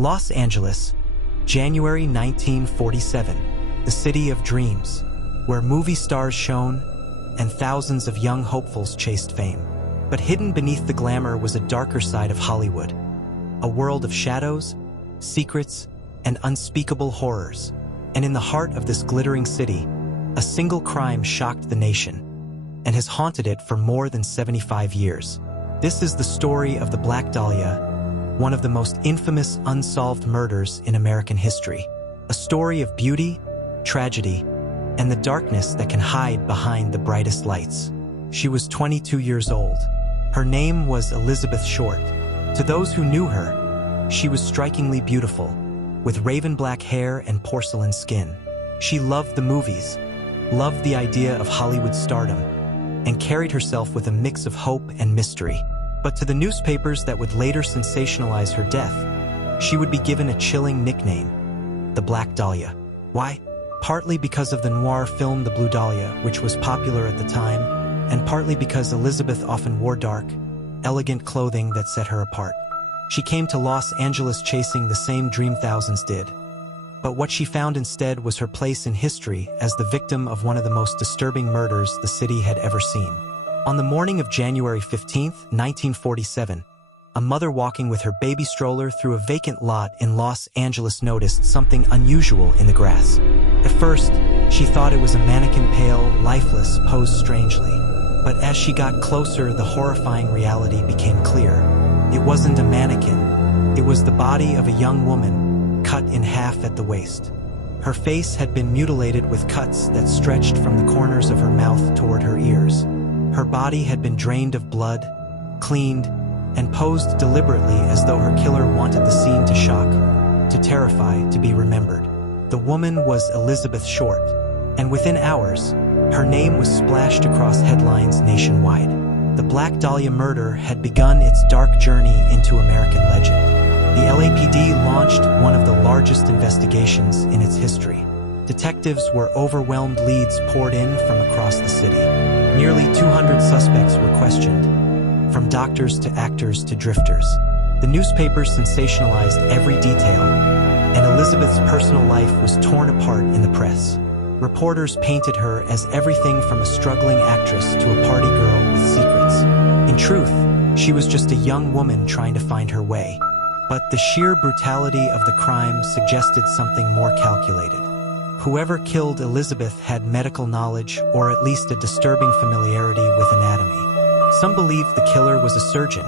Los Angeles, January 1947, the city of dreams, where movie stars shone and thousands of young hopefuls chased fame. But hidden beneath the glamour was a darker side of Hollywood, a world of shadows, secrets, and unspeakable horrors. And in the heart of this glittering city, a single crime shocked the nation and has haunted it for more than 75 years. This is the story of the Black Dahlia, one of the most infamous unsolved murders in American history. A story of beauty, tragedy, and the darkness that can hide behind the brightest lights. She was 22 years old. Her name was Elizabeth Short. To those who knew her, she was strikingly beautiful, with raven black hair and porcelain skin. She loved the movies, loved the idea of Hollywood stardom, and carried herself with a mix of hope and mystery. But to the newspapers that would later sensationalize her death, she would be given a chilling nickname, the Black Dahlia. Why? Partly because of the noir film The Blue Dahlia, which was popular at the time, and partly because Elizabeth often wore dark, elegant clothing that set her apart. She came to Los Angeles chasing the same dream thousands did. But what she found instead was her place in history as the victim of one of the most disturbing murders the city had ever seen. On the morning of January 15, 1947, a mother walking with her baby stroller through a vacant lot in Los Angeles noticed something unusual in the grass. At first, she thought it was a mannequin, pale, lifeless, posed strangely. But as she got closer, the horrifying reality became clear. It wasn't a mannequin. It was the body of a young woman, cut in half at the waist. Her face had been mutilated with cuts that stretched from the corners of her mouth toward her ears. Her body had been drained of blood, cleaned, and posed deliberately as though her killer wanted the scene to shock, to terrify, to be remembered. The woman was Elizabeth Short, and within hours, her name was splashed across headlines nationwide. The Black Dahlia murder had begun its dark journey into American legend. The LAPD launched one of the largest investigations in its history. Detectives were overwhelmed, leads poured in from across the city. Nearly 200 suspects were questioned, from doctors to actors to drifters. The newspapers sensationalized every detail, and Elizabeth's personal life was torn apart in the press. Reporters painted her as everything from a struggling actress to a party girl with secrets. In truth, she was just a young woman trying to find her way. But the sheer brutality of the crime suggested something more calculated. Whoever killed Elizabeth had medical knowledge, or at least a disturbing familiarity with anatomy. Some believed the killer was a surgeon.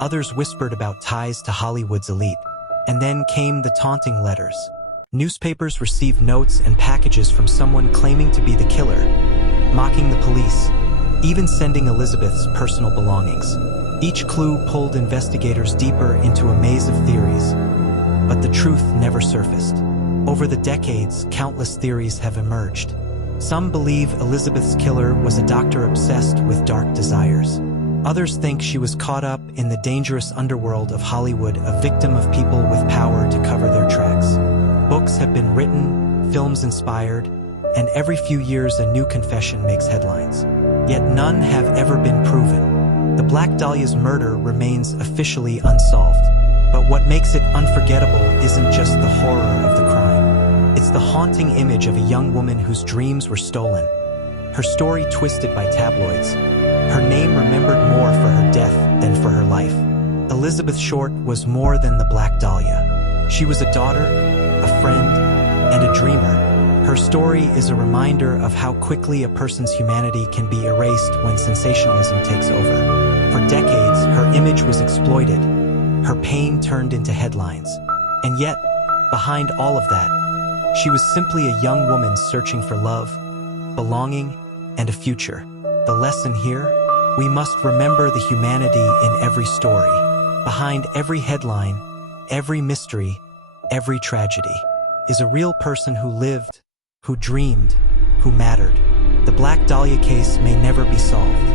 Others whispered about ties to Hollywood's elite. And then came the taunting letters. Newspapers received notes and packages from someone claiming to be the killer, mocking the police, even sending Elizabeth's personal belongings. Each clue pulled investigators deeper into a maze of theories, but the truth never surfaced. Over the decades, countless theories have emerged. Some believe Elizabeth's killer was a doctor obsessed with dark desires. Others think she was caught up in the dangerous underworld of Hollywood, a victim of people with power to cover their tracks. Books have been written, films inspired, and every few years a new confession makes headlines. Yet none have ever been proven. The Black Dahlia's murder remains officially unsolved. But what makes it unforgettable isn't just the horror of the crime. It's the haunting image of a young woman whose dreams were stolen, her story twisted by tabloids, her name remembered more for her death than for her life. Elizabeth Short was more than the Black Dahlia. She was a daughter, a friend, and a dreamer. Her story is a reminder of how quickly a person's humanity can be erased when sensationalism takes over. For decades, her image was exploited, her pain turned into headlines. And yet, behind all of that, she was simply a young woman searching for love, belonging, and a future. The lesson here? We must remember the humanity in every story. Behind every headline, every mystery, every tragedy, is a real person who lived, who dreamed, who mattered. The Black Dahlia case may never be solved,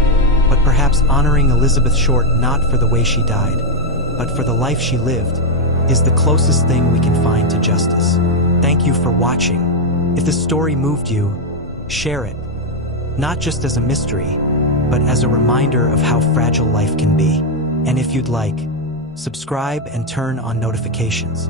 but perhaps honoring Elizabeth Short not for the way she died, but for the life she lived, is the closest thing we can find to justice. Thank you for watching. If this story moved you, share it. Not just as a mystery, but as a reminder of how fragile life can be. And if you'd like, subscribe, and turn on notifications.